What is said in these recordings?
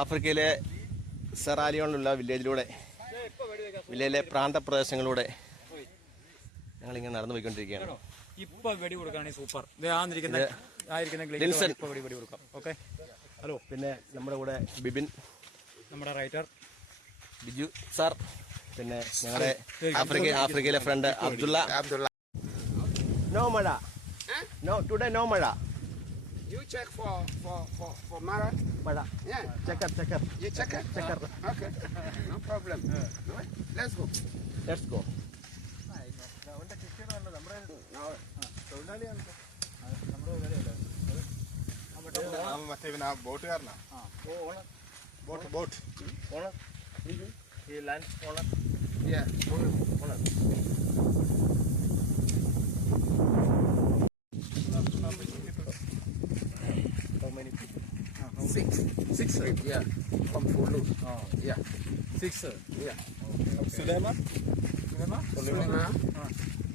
ആഫ്രിക്കയിലെ സെറാലിയോണിലുള്ള വില്ലേജിലൂടെ വില്ലേജിലെ പ്രാന്തപ്രദേശങ്ങളിലൂടെ ഇങ്ങനെ നടന്നു പോയിക്കൊണ്ടിരിക്കുകയാണ് ഇപ്പൊ വെടി കൊടുക്കാണ് സൂപ്പർ ഓക്കെ ഹലോ പിന്നെ നമ്മുടെ കൂടെ ബിബിൻ നമ്മുടെ റൈറ്റർ ബിജു സാർ പിന്നെ ഞങ്ങളുടെ ആഫ്രിക്ക ആഫ്രിക്കയിലെ ഫ്രണ്ട് അബ്ദുള്ള അബ്ദുള്ള നോ മഴ നോ ടുഡേ നോ മഴ You check for for for for Mara. Bada. Yeah. Check up, check up. You check up, yeah. check up. Okay. No problem. Yeah. No. Way? Let's go. Let's go. Yeah. Boat, boat. Owner? He lands owner? Yeah, owner. six. Six, sir. Yeah. From Fulu. Oh. Yeah. Six, sir. Yeah. Okay. Sulema? Sulema? Sulema.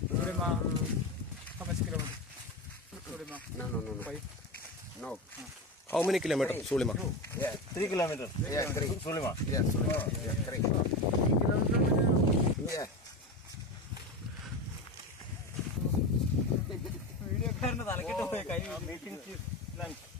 Sulema. How much kilometer? Sulema. No, no, no, no. Five? No. How many kilometers, Sulema? Yeah. Three kilometers. Yeah, three. Sulema. Yeah, Sulema. Yeah, three. Yeah. Video karna thala kitu hai kai meeting chief lunch.